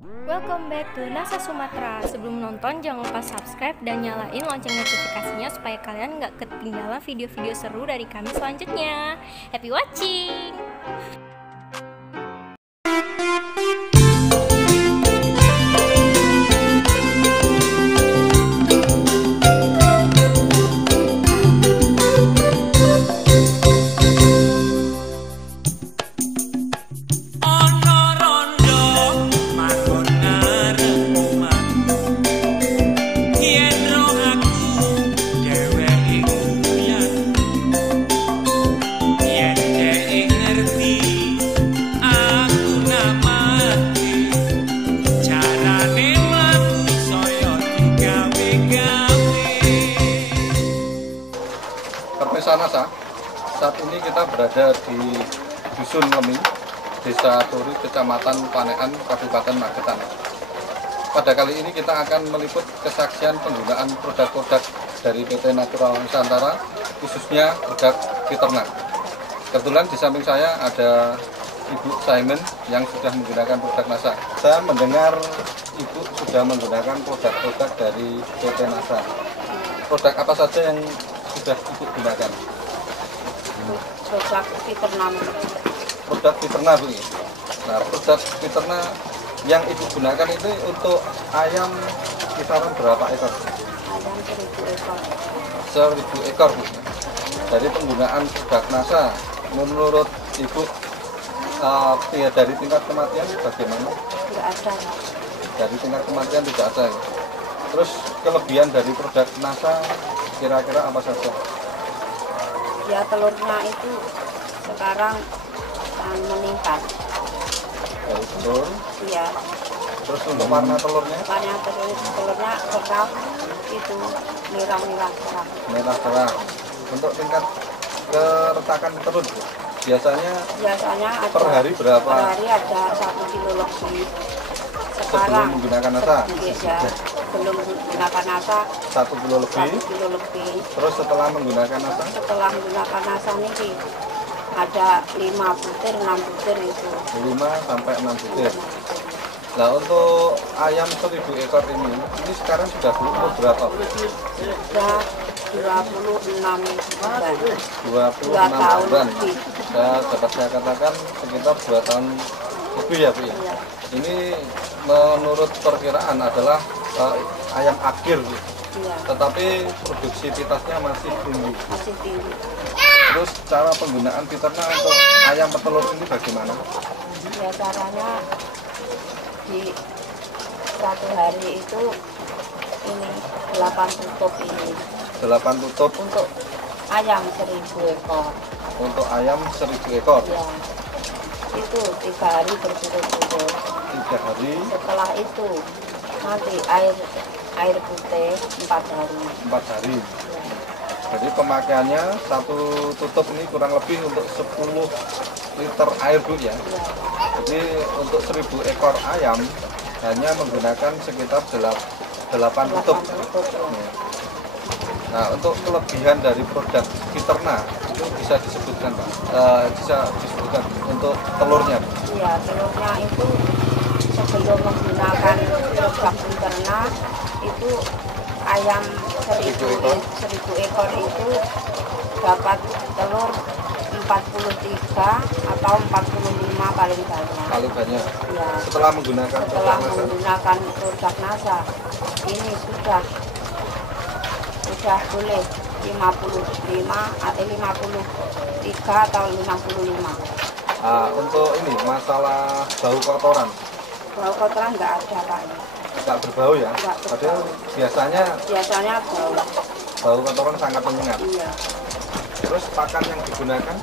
Welcome back to NASA Sumatera. Sebelum nonton, jangan lupa subscribe dan nyalain lonceng notifikasinya supaya kalian nggak ketinggalan video-video seru dari kami selanjutnya. Happy watching! Permisa NASA, saat ini kita berada di Dusun Leming, Desa Turi, Kecamatan Panean, Kabupaten Magetan. Pada kali ini kita akan meliput kesaksian penggunaan produk-produk dari PT Natural Nusantara, khususnya produk Fiternak. Kebetulan di samping saya ada Ibu Simon yang sudah menggunakan produk NASA. Saya mendengar Ibu sudah menggunakan produk-produk dari PT NASA. Produk apa saja yang sudah Ibu gunakan? Produk Fiternak. Produk Fiternak Bu. Nah, produk Fiternak yang Ibu gunakan itu untuk ayam kisaran berapa ekor? Ayam 1000 ekor. 1000 ekor Bu. Dari penggunaan produk NASA, menurut Ibu dari tingkat kematian bagaimana? Tidak ada. Dari tingkat kematian tidak ada. Ya? Terus kelebihan dari produk NASA kira-kira apa saja? Ya, telurnya itu sekarang meningkat. Dari telur. Iya. Terus untuk warna telurnya? Warna telurnya cerah, itu merah-merah cerah. Merah cerah. Untuk tingkat keretakan telur, biasanya Biasanya ada per hari berapa? Per hari ada 1 kilo lebih. Sebelum Sekarang menggunakan NASA? ya, belum menggunakan NASA 1 kilo lebih. 1 kilo lebih. Terus setelah menggunakan NASA? Setelah menggunakan NASA ini ada 5 butir, 6 butir itu. 5 sampai 6 butir. Nah, untuk ayam 1000 ekor ini sekarang sudah berumur berapa? Sudah 26 bulan. 26 tahun bulan. lebih. Dapat saya katakan sekitar 2 tahun lebih ya Bu ya. Iya. Ini menurut perkiraan adalah ayam akhir Bu. Iya, Tetapi produktivitasnya masih tinggi. masih tinggi. Terus cara penggunaan Fiternak untuk ayam petelur ini bagaimana? Ya, caranya di satu hari itu ini 8 tutup ini 8 tutup untuk ayam 1000 ekor. untuk ayam 1000 ekor. Ya, itu 3 hari berturut-turut. 3 hari, Setelah itu nanti air putih 4 hari. 4 hari. Ya, Jadi pemakaiannya satu tutup ini kurang lebih untuk 10 liter air Bu ya. ya, Jadi untuk 1000 ekor ayam hanya menggunakan sekitar 8 tutup. 8 tutup. Ya. Nah, untuk kelebihan dari produk Fiternak itu bisa disebutkan Pak? Bisa disebutkan untuk telurnya. Iya, telurnya itu sebelum menggunakan produk Fiternak itu ayam 1000 ekor itu dapat telur 43 atau 45 paling banyak. Paling banyak. Ya, Setelah menggunakan setelah produk NASA, menggunakan produk NASA ini sudah boleh 53 atau 55. untuk ini masalah bau kotoran Bau kotoran nggak ada Pak. nggak berbau ya. Nggak berbau. Padahal Biasanya bau kotoran sangat menyengat. iya. Terus pakan yang digunakan,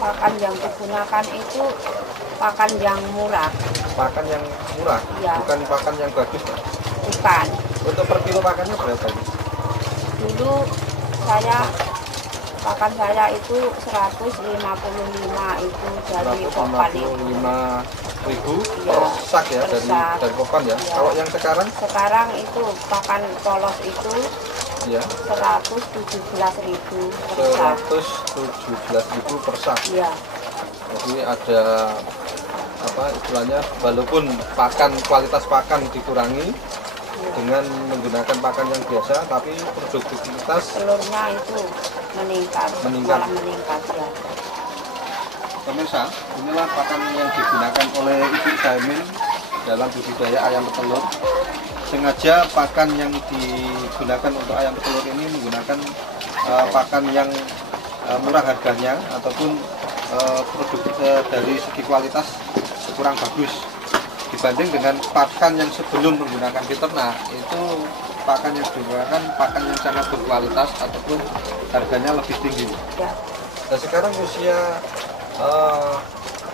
Pakan yang digunakan itu pakan yang murah, pakan yang murah, Iya. bukan pakan yang bagus Pak. bukan. Untuk per kilo pakannya berapa ini? Dulu pakan saya itu 155 itu dari Popan itu. 155.000 Iya, per sak ya, per dari sak. Popan ya. Iya. Kalau yang sekarang Sekarang itu pakan polos itu ya 117.000 per sak. 117.000 per sak. Iya, Jadi ada istilahnya, walaupun kualitas pakan dikurangi dengan menggunakan pakan yang biasa, tapi produktivitas telurnya itu meningkat. Malah meningkat ya. Pemirsa, inilah pakan yang digunakan oleh Ibu Saimin dalam budidaya ayam petelur. Sengaja pakan yang digunakan untuk ayam petelur ini menggunakan pakan yang murah harganya ataupun produk dari segi kualitas kurang bagus dibanding dengan pakan yang sebelum menggunakan peternak. Itu pakan yang digunakan pakan yang sangat berkualitas ataupun harganya lebih tinggi. Ya. Nah, sekarang usia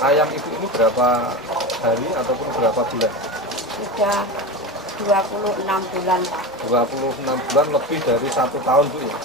ayam ibu ini berapa hari ataupun berapa bulan? Sudah 26 bulan, Pak. 26 bulan, lebih dari 1 tahun, Bu ya?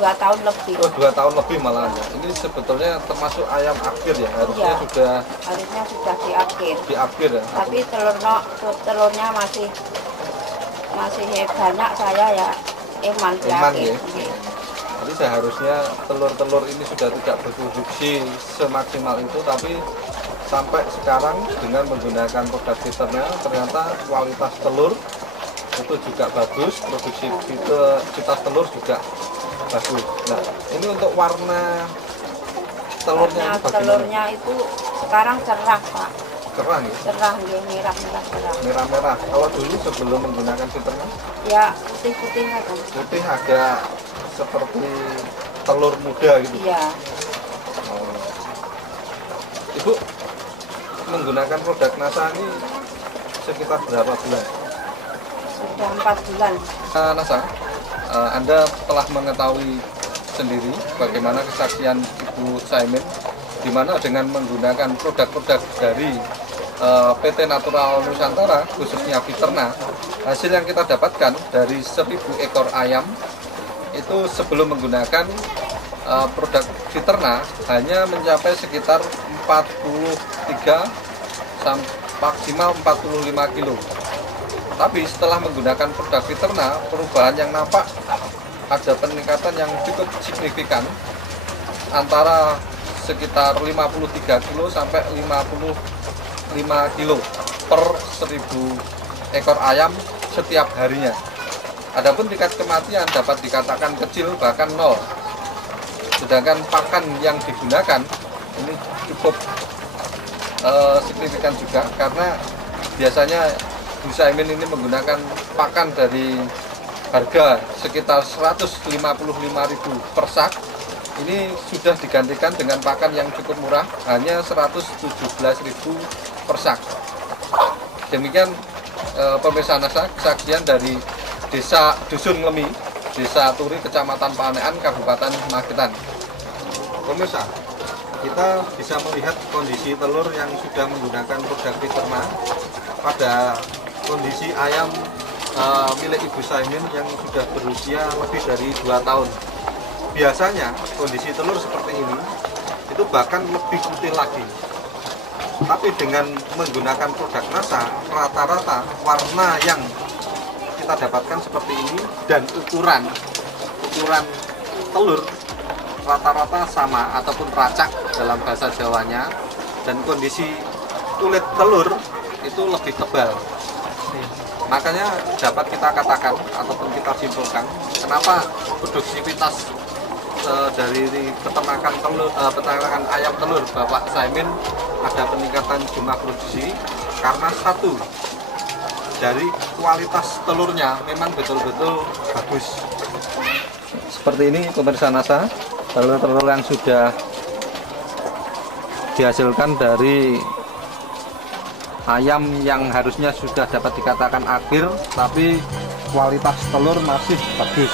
2 tahun lebih. Oh, 2 tahun lebih malah ya. Ini sebetulnya termasuk ayam akhir ya, harusnya Ya, harusnya sudah di akhir. di akhir ya. Tapi telurnya masih banyak, saya ya iman di Iman akhir. ya. Jadi seharusnya telur-telur ini sudah tidak berproduksi semaksimal itu, tapi sampai sekarang dengan menggunakan produk fiturnya ternyata kualitas telur itu juga bagus, produktivitas telur juga bagus. Nah, ini untuk warna telurnya ini bagaimana? Telurnya itu sekarang cerah, Pak. Cerah ya? Cerah, ya, merah-merah cerah. Merah-merah. Kalau dulu sebelum menggunakan fiturnya? Ya, putih-putih aja. Putih, agak seperti telur muda gitu. Iya. Oh. Ibu menggunakan produk NASA ini sekitar berapa bulan? Sudah 4 bulan. NASA, Anda telah mengetahui sendiri bagaimana kesaksian Ibu Saimin, di mana dengan menggunakan produk-produk dari PT Natural Nusantara, khususnya Fiterna, hasil yang kita dapatkan dari 1000 ekor ayam itu sebelum menggunakan produk Fiterna hanya mencapai sekitar 43 maksimal 45 kilo. Tapi setelah menggunakan produk Fiterna, perubahan yang nampak ada peningkatan yang cukup signifikan, antara sekitar 53 kilo sampai 55 kilo per 1000 ekor ayam setiap harinya. Adapun tingkat kematian dapat dikatakan kecil, bahkan 0. Sedangkan pakan yang digunakan ini cukup signifikan juga, karena biasanya Bu Saimin ini menggunakan pakan dari harga sekitar 155.000 per sak. Ini sudah digantikan dengan pakan yang cukup murah, hanya 117.000 per sak. Demikian pemirsa NASA, kesaksian dari Dusun Lemi, Desa Turi, Kecamatan Panean, Kabupaten Magetan. Pemirsa, kita bisa melihat kondisi telur yang sudah menggunakan produk Fiterna pada kondisi ayam milik Ibu Saimin yang sudah berusia lebih dari 2 tahun. Biasanya kondisi telur seperti ini itu bahkan lebih putih lagi. Tapi dengan menggunakan produk NASA, rata-rata warna yang kita dapatkan seperti ini, dan ukuran telur rata-rata sama ataupun racak dalam bahasa Jawanya, dan kondisi kulit telur itu lebih tebal. Makanya dapat kita katakan ataupun kita simpulkan kenapa produktivitas dari peternakan ayam telur Bapak Saimin ada peningkatan jumlah produksi, karena satu, dari kualitas telurnya memang betul-betul bagus. Seperti ini pemirsa NASA, telur-telur yang sudah dihasilkan dari ayam yang harusnya sudah dapat dikatakan akhir, tapi kualitas telur masih bagus.